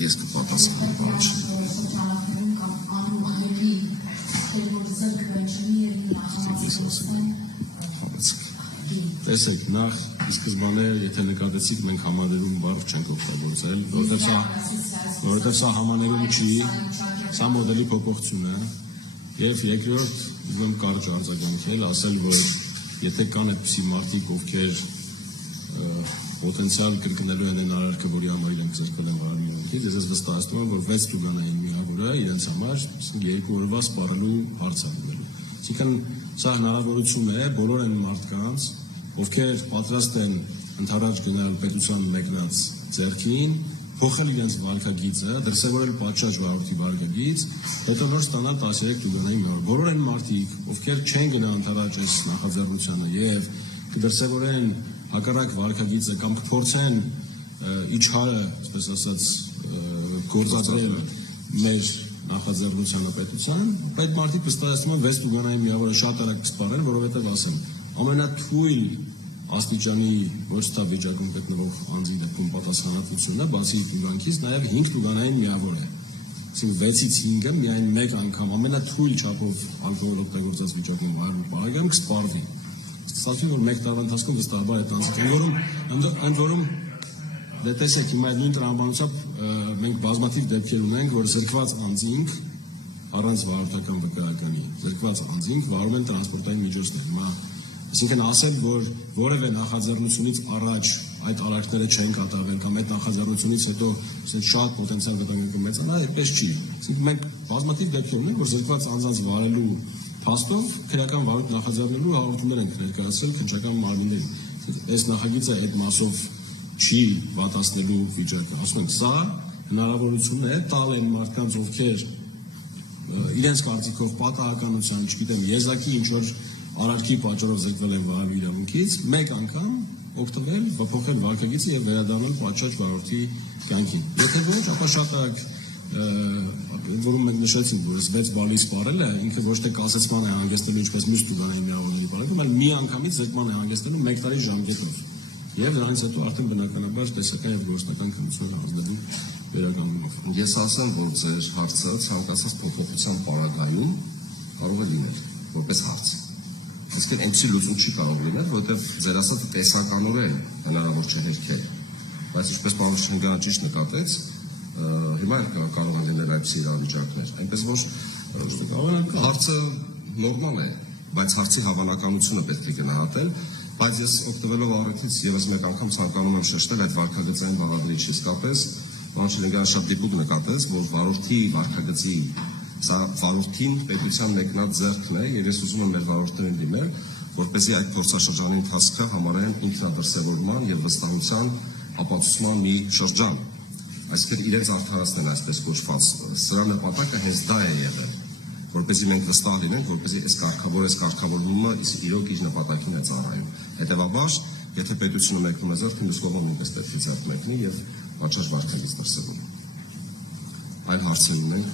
Ես կպատասխանեմ առաջին։ Տեսեք, նախ սկզբանե, եթե նկատեցիք, մենք համաներում բառ չենք օգտագործել, որովհետև սա համաներում չի, սա մոդելի փոփոխություն է, եւ երկրորդ ուզում կարճ արձագանքել, ասել, որ եթե կան այդպիսի մարդիկ, ովքեր պոտենցիալ կրկնելու են այն արարքը, որի համար իրենք զրկվել են վարարմունքից, ես վստահեցնում եմ, որ 6 տուգանային միավորը իրենց համար 2 օրվա սպառելու հարց է լինելու։ Այսինքն սա հնարավորություն է բոլոր այն մարդկանց, ովքեր պատրաստ են ընդառաջ գնալ պետության մեկնած ձեռքին, փոխել իրենց վարկագիծը, դրսևորել պատշաճ վարորդի վարկագիծ, հետո նոր ստանալ 13 տուգանային միավոր։ Բոլոր այն մարդիկ, ովքեր չեն գնա ընդառաջ այս նախաձեռնությանը եւ կդրսևորեն հակառակ վարկագիծը կամ կփորձեն իջհարը, այսպես ասած, գործադրել մեր նախաձեռնությանը պետության, այդ մարդիկ վստահեցնում են 6 տուգանային միավորը շատ արագ կսպառեն, որովհետև ասեմ, ամենաթույլ աստիճանի ոչ ստա վիճակում գտնվող անձի դեպքում պատասխանատվությունը, բացի տուգանքից, նաև 5 տուգանային միավոր է։ Այսինքն 6-ից 5-ը միայն մեկ անգամ ամենաթույլ չափով ալկոհոլ օգտագործած վիճակում վարելու պարագայում կսպառվի։ Ստացվում որ մեկ տարվա ընթացքում վստահաբար այդ անձինք, ընդ որում դե տեսեք, հիմա այդ նույն տրամաբանությամբ մենք բազմաթիվ դեպքեր ունենք, որ զրկված անձինք առանց վարորդական վկայականի, զրկված անձինք վարում են տրանսպորտային միջոցներ։ Հիմա այսինքն ասել, որ որևէ նախաձեռնությունից առաջ այդ արարքները չեն կատարվել կամ այդ նախաձեռնությունից հետո շատ պոտենցիալ վտանգը մեծանա, այդպես չի։ Այսինքն մենք բազմաթիվ դեպքեր ունենք, որ զրկված անձանց վարելու փաստով քրեական վարույթ նախաձեռնելու հաղորդումներ են ներկայացրել քննչական մարմիններին։ Այս նախագիծը այդ մասով չի վատացնելու վիճակը։ Ասում ենք, սա հնարավորություն է տալ այն մարդկանց, ովքեր իրենց կարծիքով պատահականության, չգիտեմ, եզակի ինչ-որ արարքի պատճառով զրկվել են վարելու իրավունքից, մեկ անգամ օգտվել, փոխել վարկագիծը եւ վերադառնալ պատշաճ վարորդի կյանքին։ Եթե ոչ, ապա շատ արագ որում մենք նշեցինք, որ 6 բալի սպառելը ինքը ոչ թե կասեցման է հանգեցնելու ինչպես մյուս տուգանային միավորների պարագայում, այլ մի անգամից զրկման է հանգեցնելու 1 տարի ժամկետով։ Եվ դրանից հետո արդեն բնականաբար տեսական եւ գործնական քննությունները հանձնելու վերականգնումով։ Ես ասեմ, որ ձեր հարցը ցանկացած փոփոխության պարագայում կարող է լինել որպես հարց։ Իսկ այնպեսի լուծում չի կարող լինել, որովհետեւ ձեր ասածը տեսականորեն հնարավոր չէ հերքել։ Բայց ինչպես պարոն Շնգյանը ճիշտ նկատեց, հիմա կարող են լինել այդպիսի իրավիճակներ։ Այնպես որ հարցը նորմալ է, բայց հարցի հավանականությունը պետք է գնահատել, բայց ես օգտվելով առիթից եւս մեկ անգամ ցանկանում եմ շեշտել այդ վարկագծային բաղադրիչը իսկապես պարոն Շնգյանը շատ դիպուկ նկատեց, որ վարորդի վարկագծի սա վարորդին պետության մեկնած ձեռքն է եւ ես ուզում եմ մեր վարորդներին դիմել, որպեսզի այդ փորձաշրջանի ընթացքը համարեն ինքնադրսևորման եւ վստահության ապացուցման մի շրջան, այսինքն իրենց արդարացնել այսպես կոչված սրա նպատակը հենց դա է եղել, որպեսզի մենք վստահ լինենք, որպեսզի այս կարգավորումը իրոք իր նպատակին է ծառայում։ Հետևաբար, եթե պետությունը մեկնում է ձեռք, մյուս կողմը նույնպես պետք է ձեռք մեկնի եւ պատշաճ վարկագիծ դրսևորի։ Այլ հարցեր ունենք։